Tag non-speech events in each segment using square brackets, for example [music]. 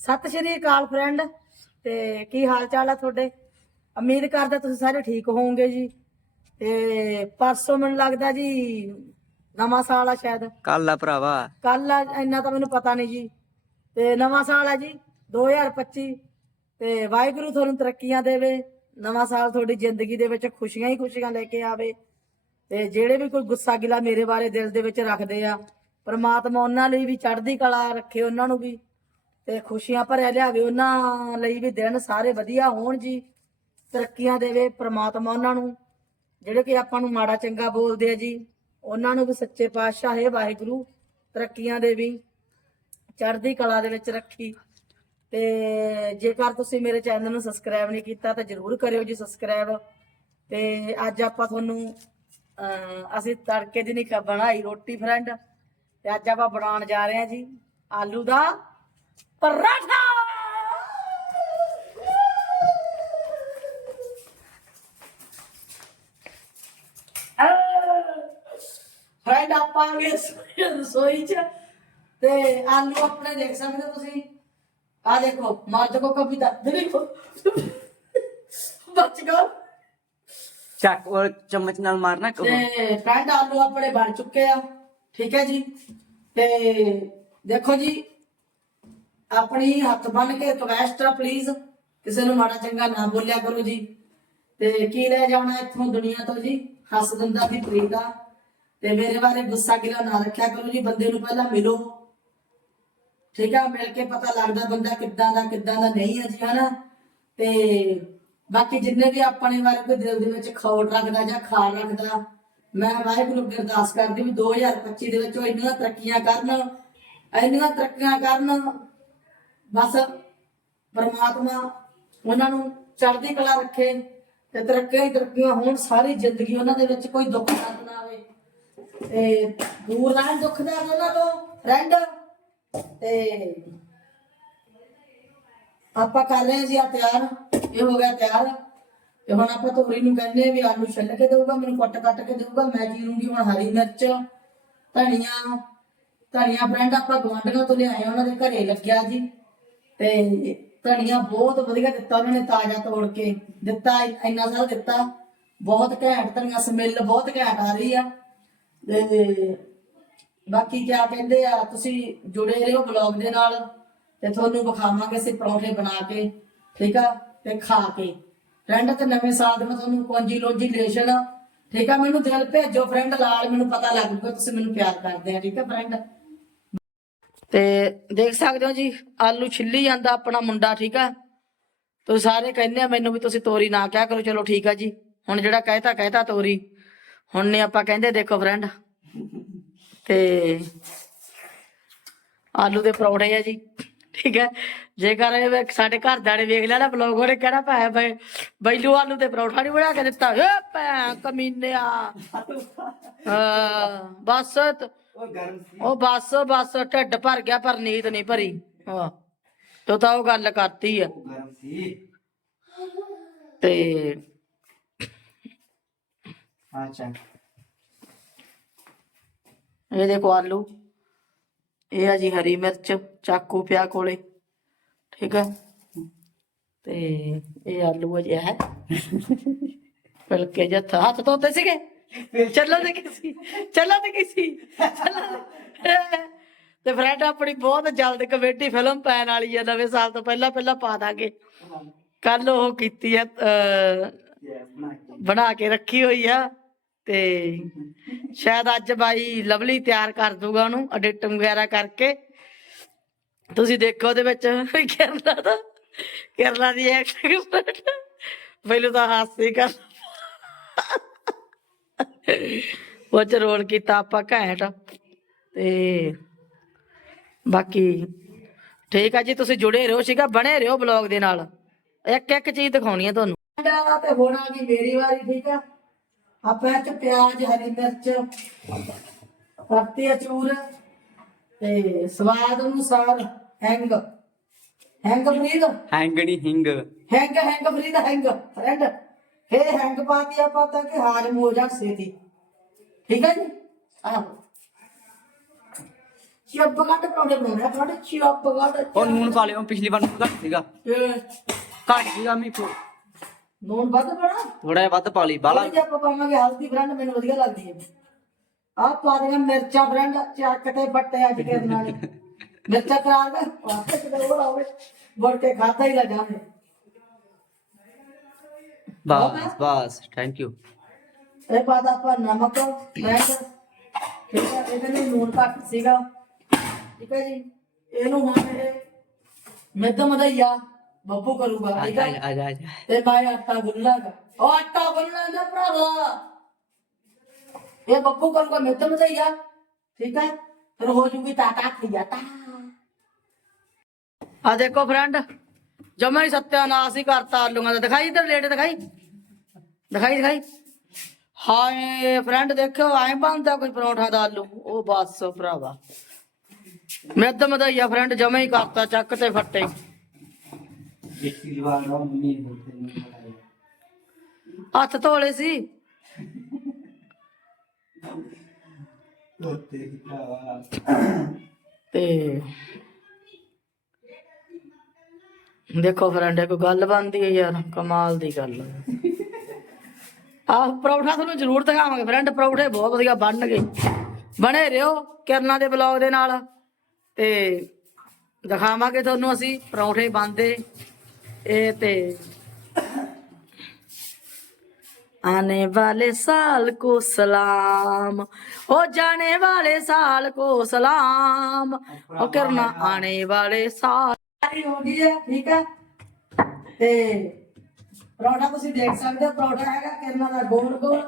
ਸਤਿ ਸ਼੍ਰੀ ਅਕਾਲ ਫਰੈਂਡ ਤੇ ਕੀ ਹਾਲ ਚਾਲ ਆ ਤੁਹਾਡੇ? ਉਮੀਦ ਕਰਦਾ ਤੁਸੀਂ ਸਾਰੇ ਠੀਕ ਹੋਵੋਗੇ ਜੀ। ਤੇ ਪਰਸੋਂ ਮੈਨੂੰ ਲੱਗਦਾ ਜੀ ਨਵਾਂ ਸਾਲ ਆ ਸ਼ਾਇਦ। ਕੱਲ ਆ ਭਰਾਵਾ। ਕੱਲ ਆ ਇੰਨਾ ਤਾਂ ਮੈਨੂੰ ਪਤਾ ਨਹੀਂ ਜੀ। ਤੇ ਨਵਾਂ ਸਾਲ ਆ ਜੀ 2025 ਤੇ ਵਾਹਿਗੁਰੂ ਤੁਹਾਨੂੰ ਤਰੱਕੀਆਂ ਦੇਵੇ। ਨਵਾਂ ਸਾਲ ਤੁਹਾਡੀ ਜ਼ਿੰਦਗੀ ਦੇ ਵਿੱਚ ਖੁਸ਼ੀਆਂ ਹੀ ਖੁਸ਼ੀਆਂ ਲੈ ਕੇ ਆਵੇ। ਤੇ ਜਿਹੜੇ ਵੀ ਕੋਈ ਗੁੱਸਾ ਗਿਲਾ ਮੇਰੇ ਬਾਰੇ ਦਿਲ ਦੇ ਵਿੱਚ ਰੱਖਦੇ ਆ ਪ੍ਰਮਾਤਮਾ ਉਹਨਾਂ ਲਈ ਵੀ ਚੜ੍ਹਦੀ ਕਲਾ ਰੱਖੇ ਉਹਨਾਂ ਨੂੰ ਵੀ। ਤੇ ਖੁਸ਼ੀਆਂ ਭਰਿਆ ਲਿਆਵੇ ਉਹਨਾਂ ਲਈ ਵੀ ਦਿਨ ਸਾਰੇ ਵਧੀਆ ਹੋਣ ਜੀ, ਤਰੱਕੀਆਂ ਦੇਵੇ ਪ੍ਰਮਾਤਮਾ ਉਹਨਾਂ ਨੂੰ, ਜਿਹੜੇ ਕਿ ਆਪਾਂ ਨੂੰ ਮਾੜਾ ਚੰਗਾ ਬੋਲਦੇ ਆ ਜੀ, ਉਹਨਾਂ ਨੂੰ ਵੀ ਸੱਚੇ ਪਾਤਸ਼ਾਹ ਹੈ ਵਾਹਿਗੁਰੂ, ਤਰੱਕੀਆਂ ਦੇ ਵੀ ਚੜ੍ਹਦੀ ਕਲਾ ਦੇ ਵਿੱਚ ਰੱਖੀ। ਤੇ ਜੇਕਰ ਤੁਸੀਂ ਮੇਰੇ ਚੈਨਲ ਨੂੰ ਸਬਸਕ੍ਰਾਈਬ ਨਹੀਂ ਕੀਤਾ ਤਾਂ ਜਰੂਰ ਕਰਿਓ ਜੀ ਸਬਸਕ੍ਰਾਈਬ ਤੇ ਅੱਜ ਆਪਾਂ ਤੁਹਾਨੂੰ ਅਸੀਂ ਤੜਕੇ ਦੀ ਨਹੀਂ ਬਣਾਈ ਰੋਟੀ ਫਰੈਂਡ ਤੇ ਅੱਜ ਆਪਾਂ ਬਣਾਉਣ ਜਾ ਰਹੇ ਹਾਂ ਜੀ, ਆਲੂ ਦਾ ਪਰਾਠਾ। ਫਰੈਂਡ ਆਪਾਂ ਆ ਗਏ ਰਸੋਈ- ਰਸੋਈ ਚ। ਤੇ ਆਲੂ ਆਪਣੇ ਦੇਖ ਸਕਦੇ ਹੋ ਤੁਸੀਂ। ਆ ਦੇਖੋ ਮਰਦ ਕੋ ਕਭੀ ਦਰਦ ਨਹੀਂ ਕੋ ਬਚ ਗਿਆ। ਚੱਕ ਉਹ ਚਮਚ ਨਾਲ ਮਾਰਨਾ ਤੇ ਫਰੈਂਡ ਆਲੂ ਆਪਣੇ ਬਣ ਚੁੱਕੇ ਆ। ਠੀਕ ਹੈ ਜੀ। ਤੇ ਦੇਖੋ ਜੀ ਆਪਣੀ ਹੱਥ ਬੰਨ ਕੇ ਰਿਕਵੈਸਟ ਆ ਪਲੀਜ਼ ਕਿਸੇ ਨੂੰ ਮਾੜਾ ਚੰਗਾ ਨਾ ਬੋਲਿਆ ਕਰੋ ਜੀ। ਤੇ ਕੀ ਲੈ ਜਾਣਾ ਇੱਥੋਂ ਦੁਨੀਆ ਤੋਂ ਜੀ? ਹੱਸ ਦੰਦਾ ਦੀ। ਪ੍ਰੀਤ ਤੇ ਮੇਰੇ ਬਾਰੇ ਗੁੱਸਾ ਗਿਲਾ ਨਾ ਰੱਖਿਆ ਕਰੋ ਜੀ, ਬੰਦੇ ਨੂੰ ਪਹਿਲਾਂ ਮਿਲੋ। ਠੀਕ ਆ, ਮਿਲ ਕੇ ਪਤਾ ਲੱਗਦਾ ਬੰਦਾ ਕਿੱਦਾਂ ਦਾ ਕਿੱਦਾਂ ਦਾ ਨਹੀਂ ਹੈ ਜੀ, ਹਨਾ? ਤੇ ਬਾਕੀ ਜਿੰਨੇ ਵੀ ਆਪਣੇ ਬਾਰੇ ਕੋਈ ਦਿਲ ਦੇ ਵਿੱਚ ਖੌੜ ਰੱਖਦਾ ਜਾਂ ਖਾਰ ਰੱਖਦਾ, ਮੈਂ ਵਾਹਿਗੁਰੂ ਅਰਦਾਸ ਕਰਦੀ ਵੀ 2025 ਦੇ ਵਿੱਚ ਉਹ ਇੰਨੀਆਂ ਤਰੱਕੀਆਂ ਕਰਨ, ਇੰਨੀਆਂ ਤਰੱਕੀਆਂ ਕਰਨ ਬਸ ਪਰਮਾਤਮਾ ਉਹਨਾਂ ਨੂੰ ਚੜ੍ਹਦੀ ਕਲਾ ਰੱਖੇ ਤੇ ਤਰੱਕੀਆਂ ਹੀ ਤਰੱਕੀਆਂ ਹੋਣ, ਸਾਰੀ ਜ਼ਿੰਦਗੀ ਉਹਨਾਂ ਦੇ ਵਿੱਚ ਕੋਈ ਦੁੱਖ ਦਰਦ ਨਾ ਆਵੇ ਤੇ ਦੂਰ ਰਹਿਣ ਦੁੱਖ ਦਰਦ ਉਹਨਾਂ ਤੋਂ ਫਰੈਂਡ ਤੇ ਆਪਾਂ ਕਰ ਰਹੇ ਹਾਂ ਜੀ ਆ ਤਿਆਰ, ਇਹ ਹੋ ਗਿਆ ਤਿਆਰ। ਤੇ ਹੁਣ ਆਪਾਂ ਤੋਰੀ ਨੂੰ ਕਹਿੰਦੇ ਵੀ ਆਲੂ ਛਿੱਲ ਕੇ ਦੇਊਗਾ, ਮੈਨੂੰ ਕੱਟ ਕੱਟ ਕੇ ਦੇਊਗਾ, ਮੈਂ ਚੀਰੂੰਗੀ ਹੁਣ ਹਰੀ ਮਿਰਚ, ਧਨੀਆ ਧਨੀਆ ਬ੍ਰਾਂਡ ਆਪਾਂ ਗਵਾਂਢੀਆਂ ਤੋਂ ਲਿਆਏ ਉਹਨਾਂ ਦੇ ਘਰੇ ਲੱਗਿਆ ਜੀ। ਤੇ ਧਨੀਆ ਬਹੁਤ ਵਧੀਆ ਦਿੱਤਾ ਉਹਨਾਂ ਨੇ ਤਾਜ਼ਾ ਤੋੜ ਕੇ। ਦਿੱਤਾ, ਇੰਨਾ ਸਾਰਾ ਦਿੱਤਾ। ਬਹੁਤ ਘੈਂਟ ਧਨੀਆ, ਸਮੈਲ ਬਹੁਤ ਘੈਂਟ ਆ ਰਹੀ ਆ। ਤੇ ਬਾਕੀ ਕਿਆ ਕਹਿੰਦੇ ਆ, ਤੁਸੀਂ ਜੁੜੇ ਰਹੋ ਬਲੌਗ ਦੇ ਨਾਲ ਤੇ ਤੁਹਾਨੂੰ ਵਿਖਾਵਾਂਗੇ ਅਸੀਂ ਪਰੌਂਠੇ ਬਣਾ ਕੇ, ਠੀਕ ਆ? ਤੇ ਖਾ ਕੇ। ਫਰੈਂਡ, ਤੇ ਨਵੇਂ ਸਾਲ ਦੇ ਮੈਂ ਤੁਹਾਨੂੰ ਕੋਂਜੀ ਠੀਕ ਆ? ਮੈਨੂੰ ਦਿਲ ਭੇਜੋ ਫਰੈਂਡ ਲਾਲ ਮੈਨੂੰ ਪਤਾ ਲੱਗ ਜੂਗਾ, ਤੁਸੀਂ ਮੈਨੂੰ ਪਿਆਰ ਕਰਦੇ ਆ, ਠੀਕ ਆ ਫਰੈਂਡ? ਤੇ ਦੇਖ ਸਕਦੇ ਹੋ ਜੀ, ਆਲੂ ਛਿੱਲੀ ਜਾਂਦਾ ਆਪਣਾ ਮੁੰਡਾ, ਠੀਕ ਆ? ਤੁਸੀਂ ਸਾਰੇ ਕਹਿੰਦੇ ਆ ਮੈਨੂੰ ਵੀ ਤੁਸੀਂ ਤੋਰੀ ਨਾ ਕਿਹਾ ਕਰੋ, ਚਲੋ ਠੀਕ ਆ ਜੀ। ਹੁਣ ਜਿਹੜਾ ਕਹਿਤਾ ਕਹਿਤਾ ਤੋਰੀ। ਹੁਣ ਨੇ ਆਪਾਂ ਕਹਿੰਦੇ, ਦੇਖੋ ਫਰੈਂਡ ਤੇ ਆਲੂ ਦੇ ਪਰੌਂਠੇ ਆ ਜੀ, ਠੀਕ ਹੈ ਜੇਕਰ ਇਹ ਸਾਡੇ ਘਰ ਦਾਣੇ ਵੇਖ ਲਿਆ ਨਾ ਬਲੌਗ ਉਹਨੇ ਕਹਿਣਾ ਭੈ ਬਈ? ਬੈਲੂ ਆਲੂ ਦੇ ਪਰੌਂਠਾ ਨਹੀਂ ਬਣਾ ਕੇ ਦਿੱਤਾ। ਏ ਭੈ ਕਮੀਨਿਆ। ਹਾਂ, ਬਸ। ਉਹ ਬਸ ਬਸ ਢਿੱਡ ਭਰ ਗਿਆ ਪਰ ਨੀਂਦ ਨਹੀਂ ਭਰੀ। ਹਾਂ। ਤੂੰ ਤਾਂ ਉਹ ਗੱਲ ਕਰਤੀ ਆ। ਤੇ ਅੱਛਾ ਇਹ ਦੇਖੋ ਆਲੂ। ਇਹ ਆ ਜੀ ਹਰੀ ਮਿਰਚ ਚਾਕੂ ਪਿਆ ਕੋਲੇ। ਠੀਕ ਹੈ ਤੇ ਇਹ ਆਲੂ ਆ ਜੀ ਹੈ। [laughs] ਪਿਲਕੇ ਜੱਥ ਹੱਥ ਧੋਤੇ ਸੀਗੇ? ਚੱਲੋ ਤੇ ਕਿਸੇ ਚੱਲੋ ਤੇ ਕਿਸੇ ਤੇ- [laughs] ਫਰੈਂਡ ਆਪਣੀ ਬਹੁਤ ਜਲਦ ਕਮੇਡੀ ਫਿਲਮ ਪੈਣ ਵਾਲੀ ਹੈ ਨਵੇਂ ਸਾਲ ਤੋਂ ਪਹਿਲਾਂ ਪਹਿਲਾਂ ਪਾ ਦਾਂਗੇ। ਕੱਲ ਉਹ ਕੀਤੀ ਹੈ ਬਣਾ ਕੇ ਰੱਖੀ ਹੋਈ ਆ ਤੇ ਸ਼ਾਇਦ ਅੱਜ ਬਾਈ ਲਵਲੀ ਤਿਆਰ ਕਰ ਦੂਗਾ ਉਹਨੂੰ ਐਡਿਟਿੰਗ ਵਗੈਰਾ ਕਰਕੇ। ਤੁਸੀਂ ਦੇਖੋ ਉਹਦੇ ਵਿੱਚ ਕੇਰਲਾ ਦਾ ਕੇਰਲਾ ਦੀ ਐਕਟਿੰਗ ਪਹਿਲਾਂ ਤਾਂ ਹਾਸੇ ਕਰ ਉਹ ਚ ਰੋਲ ਕੀਤਾ ਆਪਾਂ ਘੈਂਟ। ਤੇ ਬਾਕੀ ਠੀਕ ਆ ਜੀ ਤੁਸੀਂ ਜੁੜੇ ਰਹੋ ਸੀਗਾ ਬਣੇ ਰਹੋ ਬਲੌਗ ਦੇ ਨਾਲ। ਇੱਕ ਇੱਕ ਚੀਜ਼ ਦਿਖਾਉਣੀ ਆ ਤੁਹਾਨੂੰ। ਤੇ ਹੋਣਾ ਵੀ ਮੇਰੀ ਵਾਰੀ ਠੀਕ ਆ? ਆਪਾਂ ਚ ਪਿਆਜ਼ ਹਰੀ ਮਿਰਚ ਪੱਤੀ ਅਚੂਰ ਤੇ ਸਵਾਦ ਅਨੁਸਾਰ ਹੈਂਗ। ਹੈਂਗ ਫਰੀਦ? ਹੈਂਗਣੀ ਹਿੰਗ। ਹੈਂਗ ਹੈਂਗ ਫਰੀਦ ਹੈਂਗ ਫਰੈਂਡ। ਇਹ ਹੈਂਗ ਪਾਤੀ ਆਪਾਂ ਤਾਂ ਕਿ ਹਾਜ਼ਮ ਹੋ ਜਾਣ ਛੇਤੀ ਠੀਕ ਹੈ ਜੀ? ਆਹ। ਚੁੱਪ ਕੱਟ ਪਰੌਂਠੇ ਬਣਾਉਣੇ ਆ ਪਰੌਂਠੇ ਚੁੱਪ ਕੱਟ ਉਹ ਨੂਨ ਪਾ ਲਿਓ ਪਿਛਲੀ ਵਾਰ ਨੂਨ ਘੱਟ ਸੀਗਾ। ਘੱਟ ਸੀਗਾ ਮੀ ਨੂਨ ਵੱਧ ਪਾਣਾ ਥੋੜਾ ਜਿਹਾ ਵੱਧ ਪਾ ਲਈ ਬਾਲਾ ਜੇ ਆਪਾਂ ਪਾਵਾਂਗੇ ਹਲਦੀ ਬ੍ਰਾਂਡ ਮੈਨੂੰ ਵਧੀਆ ਲੱਗਦੀ ਹੈ। ਆਹ ਪਾ ਦੇਗਾ ਮਿਰਚਾਂ ਬ੍ਰਾਂਡ ਚੱਕ ਤੇ ਬੱਟੇ ਅੱਜ ਕਰਨ ਵਾਲੇ ਮਿਰਚਾਂ ਕਰਾ ਦੇ ਵਾਪਸ ਹੋਰ ਆਵੇ ਬੜ ਕੇ ਖਾਤਾ ਹੀ ਲਗਾਵੇ ਬਸ ਬਸ ਥੈਂਕ ਯੂ ਇਹ ਪਾਦਾ ਆਪਾਂ ਨਮਕ ਬ੍ਰਾਂਡ ਠੀਕ ਹੈ ਇਹਦੇ ਲਈ ਨੂਨ ਘੱਟ ਸੀਗਾ। ਠੀਕ ਹੈ ਜੀ? ਇਹਨੂੰ ਹੁਣ ਇਹ ਮਿੱਧ ਮਦਈਆ ਬੱਬੂ ਕਰੂਗਾ ਠੀਕ ਹੈ ਆ? ਜਾ ਤੇ ਮੈਂ ਆਟਾ ਗੁੰਨਾਗਾ ਉਹ ਆਟਾ ਗੁੰਨਣਾ ਦਾ ਭਰਾਵਾ। ਇਹ ਬੱਬੂ ਕਰੂਗਾ ਮੈਂ ਤਾਂ ਮਜ਼ਾ ਠੀਕ ਹੈ ਫਿਰ ਹੋ ਜੂਗੀ ਟਾਟਾ ਖਿਆ ਤਾ ਆ ਦੇਖੋ ਫਰੈਂਡ। ਜਮਾ ਹੀ ਸਤਿਆਨਾਸ਼ ਹੀ ਕਰਤਾ ਆਲੂਆਂ ਦਾ ਦਿਖਾਈ ਇਧਰ ਲੇਟ ਦਿਖਾਈ। ਦਿਖਾਈ ਦਿਖਾਈ। ਹਾਏ ਫਰੈਂਡ ਦੇਖਿਓ ਐ ਬਣਦਾ ਕੋਈ ਪਰੌਂਠਾ ਦਾ ਆਲੂ। ਉਹ ਬਸ ਭਰਾਵਾ। ਮੈਂ ਤਾਂ ਮਜ਼ਾ ਫਰੈਂਡ ਜਮਾ ਹੀ ਕਰਤਾ ਚੱਕ ਤੇ ਫੱਟੇ। ਹੱਥ ਧੋਲੇ ਸੀ। ਤੇ ਦੇਖੋ ਫਰੈਂਡ ਕੋਈ ਗੱਲ ਬਣਦੀ ਹੈ ਯਾਰ ਕਮਾਲ ਦੀ ਗੱਲ [laughs] ਆਹ ਪਰੌਠਾ ਤੁਹਾਨੂੰ ਜ਼ਰੂਰ ਦਿਖਾਵਾਂਗੇ ਫਰੈਂਡ ਪਰੌਠੇ ਬਹੁਤ ਵਧੀਆ ਬਣ ਗਏ ਬਣੇ ਰਿਓ ਕਿਰਨਾਂ ਦੇ ਬਲੌਗ ਦੇ ਨਾਲ ਤੇ ਦਿਖਾਵਾਂਗੇ ਤੁਹਾਨੂੰ ਅਸੀਂ ਪਰੌਠੇ ਬਣਦੇ ਇਹ ਤੇ आने वाले साल को सलाम हो जाने वाले साल को सलाम हो करना आने वाले साल ਹੋ ਗਈ ਹੈ ਠੀਕ ਹੈ? ਤੇ ਪਰੌਠਾ ਤੁਸੀਂ ਦੇਖ ਸਕਦੇ ਹੋ ਪਰੌਠਾ ਹੈਗਾ ਕਿਰਨਾ ਦਾ ਗੋਲ ਗੋਲ।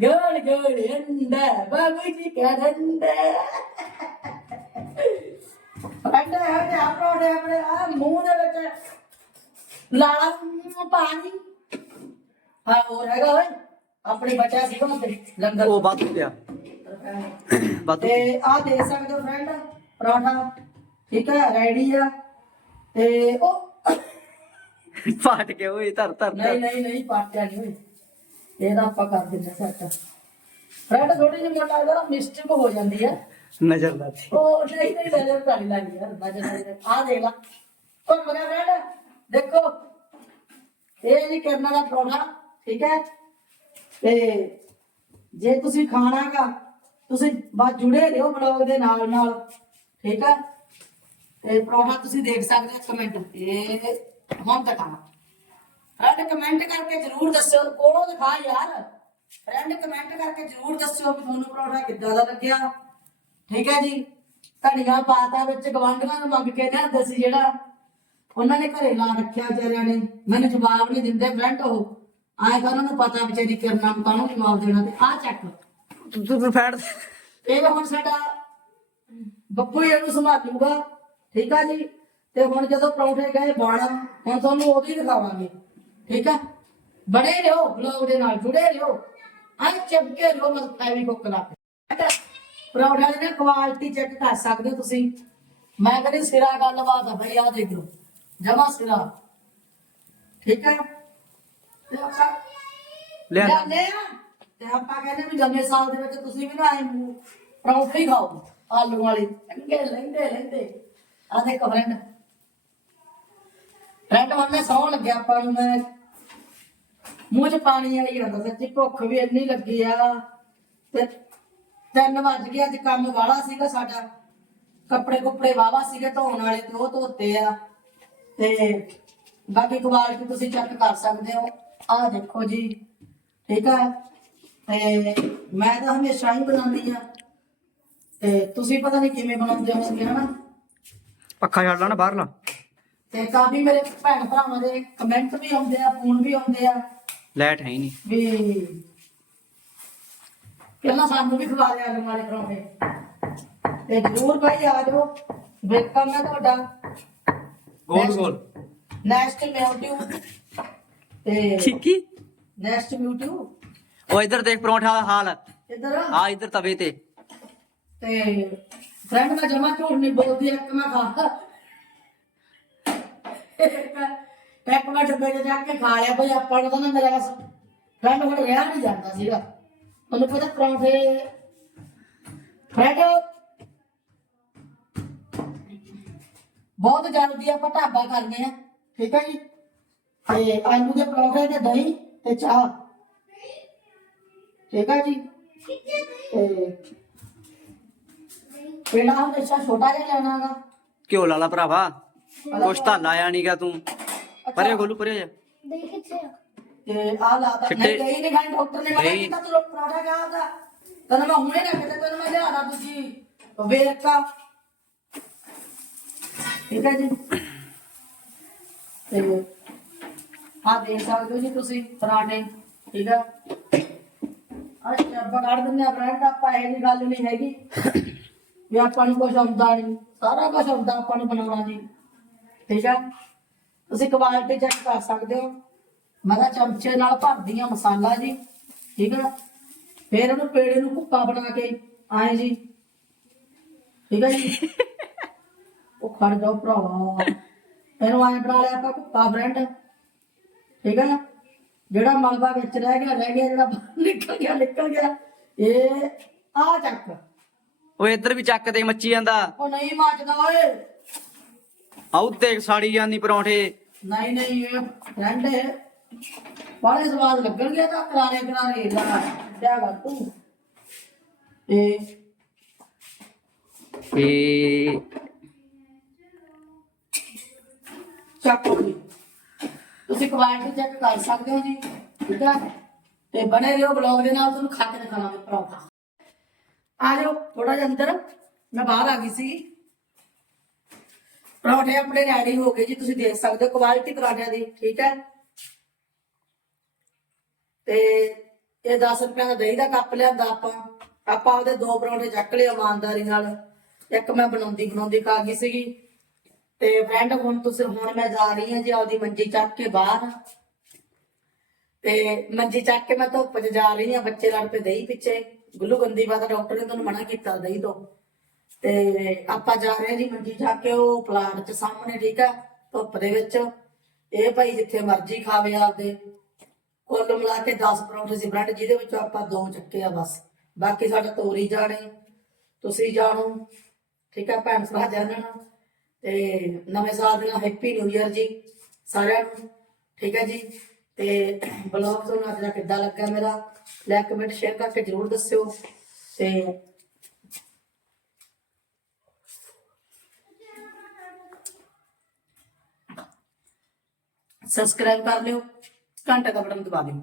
ਗੋਲ ਗੋਲ ਅੰਡਾ ਬਾਬੂ ਜੀ ਕਾ ਅੰਡਾ ਅੰਡਾ ਹੈ ਤੇ ਆ ਪਰੌਠੇ ਆਪਣੇ ਆ ਮੂੰਹ ਦੇ ਵਿੱਚ ਲਾਲਾ ਪਾਣੀ। ਹਾਂ ਹੋਰ ਹੈਗਾ ਓਏ ਆਪਣੇ ਬਚਿਆ ਸੀਗਾ ਲੰਗਰ। ਉਹ ਵੱਧ ਗਿਆ ਵੱਧ ਤੇ ਆ ਦੇ ਸਕਦੇ ਹੋ ਫਰੈਂਡ ਪਰੌਠਾ ਠੀਕ ਹੈ ਰੈਡੀ ਆ। ਤੇ ਉਹ ਫਾਟ ਕੇ ਓਏ ਧਰ ਧਰ ਨਹੀਂ ਨਹੀਂ ਨਹੀਂ ਪਾਟਿਆ ਨਹੀਂ ਹੋਈ ਇਹਦਾ ਆਪਾਂ ਕਰ ਦਿੰਦੇ ਸੈੱਟ। ਫਰੈਂਡ ਥੋੜੀ ਜਿਹੀ ਮੋਟਾ ਇਹਦਾ ਮਿਸਟੇਕ ਹੋ ਜਾਂਦੀ ਹੈ। ਨਜ਼ਰ ਲੱਗੀ ਉਹ ਨਹੀਂ ਨਹੀਂ ਨਜ਼ਰ ਕਾਲੀ ਲੱਗੀ ਯਾਰ ਨਜ਼ਰ ਆ ਦੇਖ ਲਾ। ਉਹ ਮਗਾ ਫਰੈਂਡ ਦੇਖੋ। ਇਹ ਨਹੀਂ ਕਰਨਾ ਦਾ ਪਰੌਠਾ ਠੀਕ ਹੈ? ਤੇ ਜੇ ਤੁਸੀਂ ਖਾਣਾਗਾ ਤੁਸੀਂ ਬਸ ਜੁੜੇ ਰਹੋ ਬਲੌਗ ਦੇ ਨਾਲ ਨਾਲ ਠੀਕ ਹੈ? ਤੇ ਪਰੌਠਾ ਤੁਸੀਂ ਦੇਖ ਸਕਦੇ ਹੋ ਇੱਕ ਮਿੰਟ। ਇਹ ਹੁਣ ਦਿਖਾਣਾ ਫਰੈਂਡ ਕਮੈਂਟ ਕਰਕੇ ਜਰੂਰ ਦੱਸਿਓ ਕੋਲੋਂ ਦਿਖਾ ਯਾਰ। ਫਰੈਂਡ ਕਮੈਂਟ ਕਰਕੇ ਜਰੂਰ ਦੱਸਿਓ ਵੀ ਤੁਹਾਨੂੰ ਪਰੌਠਾ ਕਿੱਦਾਂ ਦਾ ਲੱਗਿਆ। ਠੀਕ ਹੈ ਜੀ? ਧਨੀਆ ਪਾਤਾ ਵਿੱਚ ਗਵਾਂਢੀਆਂ ਨੂੰ ਮੰਗ ਕੇ ਲਿਆਂਦਾ ਸੀ ਜਿਹੜਾ। ਉਹਨਾਂ ਨੇ ਘਰੇ ਲਾ ਰੱਖਿਆ ਵਿਚਾਰਿਆਂ ਨੇ। ਮੈਨੂੰ ਜਵਾਬ ਨਹੀਂ ਦਿੰਦੇ। ਫਰੈਂਡ ਉਹ ਆਏ ਤਾਂ ਉਹਨਾਂ ਨੂੰ ਪਤਾ ਵਿਚਾਰੀ ਕਿਰਨਾਂ ਨੂੰ ਕਾਹਨੂੰ ਜਵਾਬ ਦੇਣਾ ਤੇ ਆ ਚੱਕ ਤੂੰ ਤੂੰ ਫੈਟ ਇਹ ਹੁਣ ਸਾਡਾ ਬੱਬੂ ਇਹਨੂੰ ਸੰਭਾਲੂਗਾ। ਠੀਕ ਆ ਜੀ? ਤੇ ਹੁਣ ਜਦੋਂ ਪਰੌਂਠੇ ਗਏ ਬਣ ਹੁਣ ਤੁਹਾਨੂੰ ਉਹ ਵੀ ਦਿਖਾਵਾਂਗੇ। ਠੀਕ ਆ? ਬੜੇ ਰਹੋ ਬਲੌਗ ਦੇ ਨਾਲ ਜੁੜੇ ਰਹੋ। ਆ ਚਿਪਕੇ ਰਹੋ ਮਸ ਐਵੇਂ ਕੁੱਕ ਲਾ ਕੇ ਪਰੌਂਠਾ ਦੀ ਨਾ ਕੁਆਲਿਟੀ ਚੈੱਕ ਕਰ ਸਕਦੇ ਹੋ ਤੁਸੀਂ। ਮੈਂ ਕਹਿੰਦੀ ਸਿਰਾ ਗੱਲਬਾਤ ਆ ਭਈ ਆ ਦੇਖ ਲਓ। ਜਮਾ ਸਿਰਾ। ਠੀਕ ਹੈ ਤੇ ਆਪਾਂ ਆ ਤੇ ਆਪਾਂ ਕਹਿੰਦੇ ਵੀ ਲੰਮੇ ਸਾਲ ਦੇ ਵਿੱਚ ਤੁਸੀਂ ਵੀ ਨਾ ਐ ਪਰੌਂਠੇ ਖਾਓ ਆਲੂ ਵਾਲੀ। ਚੰਗੇ ਲੈਂਦੇ ਲੈਂਦੇ। ਆ ਦੇਖੋ ਫਰੈਂਡ। ਫਰੈਂਡ, ਹੁਣ ਮੈਂ ਸੌਣ ਲੱਗਿਆ ਆਪਾਂ ਨੂੰ ਮੈਂ। ਮੂੰਹ 'ਚ ਪਾਣੀ ਆਈ ਜਾਂਦਾ ਸੱਚੀ, ਭੁੱਖ ਵੀ ਇੰਨੀ ਲੱਗੀ ਆ। ਤੇ ਤਿੰਨ ਵੱਜ ਗਏ, ਅੱਜ ਕੰਮ ਵਾਲਾ ਸੀਗਾ ਸਾਡਾ। ਕੱਪੜੇ ਕੁੱਪੜੇ ਵਾਵਾ ਸੀਗੇ ਧੋਣ ਵਾਲੇ ਤੇ ਉਹ ਧੋਤੇ ਆ। ਤੇ ਬਾਕੀ ਕੁਆਲਿਟੀ ਤੁਸੀਂ ਚੈੱਕ ਕਰ ਸਕਦੇ ਹੋ। ਆਹ ਦੇਖੋ ਜੀ, ਠੀਕ ਆ? ਤੇ ਮੈਂ ਤਾਂ ਹਮੇਸ਼ਾ ਹੀ ਬਣਾਉਂਦੀ ਆ। ਤੇ ਤੁਸੀਂ ਪਤਾ ਨਹੀਂ ਕਿਵੇਂ ਬਣਾਉਂਦੇ ਹੋਵੋਗੇ, ਹਨਾ? ਪੱਖਾ ਛੱਡ ਲਾ ਨਾ ਬਾਹਰਲਾ ਤੇ ਕਾਫੀ ਮੇਰੇ ਭੈਣ ਭਰਾਵਾਂ ਦੇ ਕਮੈਂਟ ਵੀ ਆਉਂਦੇ ਆ ਫੋਨ ਵੀ ਆਉਂਦੇ ਆ। ਲਾਈਟ ਹੈ ਹੀ ਨਹੀਂ। ਵੀ ਪਹਿਲਾਂ ਸਾਨੂੰ ਵੀ ਖਵਾ ਲਿਆ ਆਲੂ ਵਾਲੇ ਪਰੌਂਠੇ। ਤੇ ਜਰੂਰ ਭਾਈ ਆ ਜਾਓ। ਵੈਲਕਮ ਹੈ ਤੁਹਾਡਾ। ਗੋਲ ਗੋਲ। ਨੈਕਸਟ ਮਿਊਟਿਊ ਤੇ ਠੀਕ ਨੈਕਸਟ ਮਿਊਟਿਊ ਉਹ ਇੱਧਰ ਦੇਖ ਪਰੌਂਠਾ ਦਾ ਹਾਲ। ਇੱਧਰ। ਆ ਇੱਧਰ ਤਵੇ ਤੇ। ਤੇ ਫਰੈਂਡ ਮੈਂ ਜਮਾ ਝੂਠ ਨਹੀਂ ਬੋਲਦੀ ਇੱਕ ਮੈਂ ਖਾ ਇੱਕ ਮੈਂ ਡੱਬੇ 'ਚ ਜਾ ਕੇ ਖਾ ਲਿਆ ਬਈ ਆਪਾਂ ਨੂੰ ਤਾਂ ਨਾ ਮੇਰਾ ਬਸ ਫਰੈਂਡ ਹੁਣ ਰਿਹਾ ਨਹੀਂ ਜਾਂਦਾ ਸੀਗਾ। ਤੁਹਾਨੂੰ ਪਤਾ ਪਰੌਂਠੇ ਫਰੈਂਡ ਬਹੁਤ ਜਲਦੀ ਆਪਾਂ ਢਾਬਾ ਕਰਨੇ ਆ ਠੀਕ ਹੈ ਜੀ? ਤੇ ਆਲੂ ਦੇ ਪਰੌਂਠੇ ਤੇ ਦਹੀਂ ਤੇ ਚਾਹ। ਠੀਕ ਹੈ ਜੀ? ਤੇ ਪੇੜਾ ਹਮੇਸ਼ਾ ਛੋਟਾ ਜਿਹਾ ਲੈਣਾਗਾ ਘਿਓ ਲਾਲਾ ਭਰਾਵਾ। ਕੁਛ ਤਾਂ ਲਾਇਆ ਨਹੀਂਗਾ ਤੂੰ। ਪਰੇ ਗੋਲੂ ਪਰੇ ਜਾ। ਤੇ ਆ ਲਾਤਾ ਚਿੱਟੇ- ਨਹੀਂ ਗਈ ਨਹੀਂ ਗਾਂ ਡਾਕਟਰ ਨੇ ਮਨਾ ਨਹੀਂ। ਕੀਤਾ ਤੂੰ ਪਰੌਂਠਾ ਖਾ ਦਾ ਤੈਨੂੰ ਮੈਂ ਹੁਣੇ ਰੱਖ ਤੇ ਤੈਨੂੰ ਮੈਂ ਲਿਆਣਾ ਤੁਸੀਂ ਵੇਰਕਾ ਠੀਕ ਹੈ ਜੀ। ਤੇ ਆ ਦੇਖ ਸਕਦੇ ਹੋ ਜੀ ਤੁਸੀਂ ਪਰਾਂਠੇ। ਠੀਕ ਹੈ ਅੱਛਾ ਬਗਾੜ ਦਿੰਦੇ ਆ ਬ੍ਰੈਂਡ ਆਪਾਂ ਇਹ ਨਹੀਂ ਗੱਲ ਨਹੀਂ ਹੈਗੀ। ਵੀ ਆਪਾਂ ਨੂੰ ਕੁਝ ਆਉਂਦਾ ਨਹੀਂ ਸਾਰਾ ਕੁਝ ਆਉਂਦਾ ਆਪਾਂ ਨੂੰ ਬਣਾਉਣਾ ਜੀ ਠੀਕ ਹੈ ਤੁਸੀਂ ਕੁਆਲਿਟੀ ਚੈੱਕ ਕਰ ਸਕਦੇ ਹੋ। ਮੈਂ ਤਾਂ ਚਮਚੇ ਨਾਲ ਭਰਦੀ ਆ ਮਸਾਲਾ ਜੀ, ਠੀਕ ਹੈ ਫਿਰ ਉਹਨੂੰ ਪੇੜੇ ਨੂੰ ਭੁੱਕਾ ਬਣਾ ਕੇ, ਆਏ ਜੀ। ਠੀਕ ਹੈ ਜੀ? ਉਹ ਖੜ ਜਾਓ ਭਰਾਵਾ। ਇਹਨੂੰ ਆਏ ਬਣਾ ਲਿਆ ਆਪਾਂ ਭੁੱਕਾ ਬ੍ਰੈਂਡ। ਠੀਕ ਹੈ ਜਿਹੜਾ ਮਲਬਾ ਵਿੱਚ ਰਹਿ ਗਿਆ ਰਹਿ ਗਿਆ, ਜਿਹੜਾ ਨਿਕਲ ਗਿਆ ਨਿਕਲ ਗਿਆ। ਇਹ ਆ ਚੱਕ। ਓਏ ਇੱਧਰ ਵੀ ਚੱਕ ਦੇ ਮੱਚੀ ਜਾਂਦਾ। ਉਹ ਨਹੀਂ ਮੱਚਦਾ ਓਏ। ਆਉ ਦੇਖ ਸਾੜੀ ਜਾਂਦੀ ਪਰੌਂਠੇ। ਨਹੀਂ ਨਹੀਂ ਇਹ ਫਰੈਂਡ ਹੈ ਬਾਲੇ ਸਵਾਦ ਲੱਗਣਗੇ ਤਾਂ ਕਰਾਰੇ ਕਰਾਰੇ ਲਾ ਕਿਆ ਕਰ ਤੂੰ। ਇਹ ਏ ਚੱਕੋ ਜੀ। ਤੁਸੀਂ ਕੁਆਲਿਟੀ ਚੈੱਕ ਕਰ ਸਕਦੇ ਹੋ ਜੀ ਠੀਕ ਹੈ ਤੇ ਬਣੇ ਰਹੋ ਬਲੌਗ ਦੇ ਨਾਲ ਤੁਹਾਨੂੰ ਖਾ ਕੇ ਦਿਖਾਵਾਂਗੇ ਪਰੌਂਠਾ। ਆ ਜਾਓ ਥੋੜਾ ਜਿਹਾ ਅੰਦਰ। ਮੈਂ ਬਾਹਰ ਆ ਗਈ ਸੀ। ਪਰੌਂਠੇ ਆਪਣੇ ਰੈਡੀ ਹੋ ਗਏ ਜੀ, ਤੁਸੀਂ ਦੇਖ ਸਕਦੇ ਹੋ ਕੁਆਲਿਟੀ ਪਰੌਂਠਿਆਂ ਦੀ, ਠੀਕ ਹੈ? ਤੇ ਇਹ 10 ਰੁਪਏ ਦਾ ਦਹੀਂ ਦਾ ਕੱਪ ਲਿਆਂਦਾ ਆਪਾਂ। ਆਪਾਂ ਉਹਦੇ ਦੋ ਪਰੌਂਠੇ ਚੱਕ ਲਏ ਇਮਾਨਦਾਰੀ ਨਾਲ। ਇੱਕ ਮੈਂ ਬਣਾਉਂਦੀ ਬਣਾਉਂਦੀ ਖਾ ਗਈ ਸੀਗੀ। ਤੇ ਫਰੈਂਡ ਹੁਣ ਤੁਸੀਂ ਹੁਣ ਮੈਂ ਜਾ ਰਹੀ ਹਾਂ ਜੀ ਆਪਦੀ ਮੰਜੀ ਚੱਕ ਕੇ ਬਾਹਰ। ਤੇ ਮੰਜੀ ਚੱਕ ਕੇ ਮੈਂ ਧੁੱਪ 'ਚ ਜਾ ਰਹੀ ਹਾਂ, ਬੱਚੇ ਲੜ ਪਏ ਦਹੀਂ ਪਿੱਛੇ। ਗੁੱਲੂ ਗੰਦੀ ਬਾਤ ਡਾਕਟਰ ਨੇ ਤੁਹਾਨੂੰ ਮਨਾ ਕੀਤਾ, ਦਹੀਂ ਤੋਂ। ਤੇ ਆਪਾਂ ਜਾ ਰਹੇ ਜੀ ਮੰਜੀ ਚੱਕ ਕੇ, ਉਹ ਪਲਾਟ 'ਚ ਸਾਹਮਣੇ, ਠੀਕ ਆ, ਧੁੱਪ ਦੇ ਵਿੱਚ। ਇਹ ਭਾਈ ਜਿੱਥੇ ਮਰਜ਼ੀ ਖਾਵੇ ਆਪਦੇ। ਕੁੱਲ ਮਿਲਾ ਕੇ 10 ਪਰੌਂਠੇ ਸੀ ਬ੍ਰੈਡ, ਜਿਹਦੇ ਵਿੱਚੋਂ ਆਪਾਂ ਦੋ ਚੱਕੇ ਆ ਬਸ। ਬਾਕੀ ਸਾਡਾ ਤੋਰੀ ਜਾਣੇ, ਤੁਸੀਂ ਜਾਣੋ। ਠੀਕ ਆ, ਭੈਣ ਭਰਾ ਜਾਣਨ। ਤੇ ਨਵੇਂ ਸਾਲ ਦੇ ਹੈਪੀ ਨਿਊ ਇਅਰ ਜੀ, ਸਾਰਿਆਂ ਨੂੰ। ਠੀਕ ਹੈ ਜੀ। ਤੇ ਬਲੌਗ ਤੁਹਾਨੂੰ ਅੱਜ ਦਾ ਕਿੱਦਾਂ ਲੱਗਾ ਮੇਰਾ ਲਾਈਕ ਕਮੈਂਟ ਸ਼ੇਅਰ ਕਰਕੇ ਜਰੂਰ ਦੱਸਿਓ। ਤੇ ਸਬਸਕ੍ਰਾਈਬ ਕਰ ਲਿਓ, ਘੰਟੇ ਦਾ ਬਟਨ ਦਬਾ ਦਿਓ।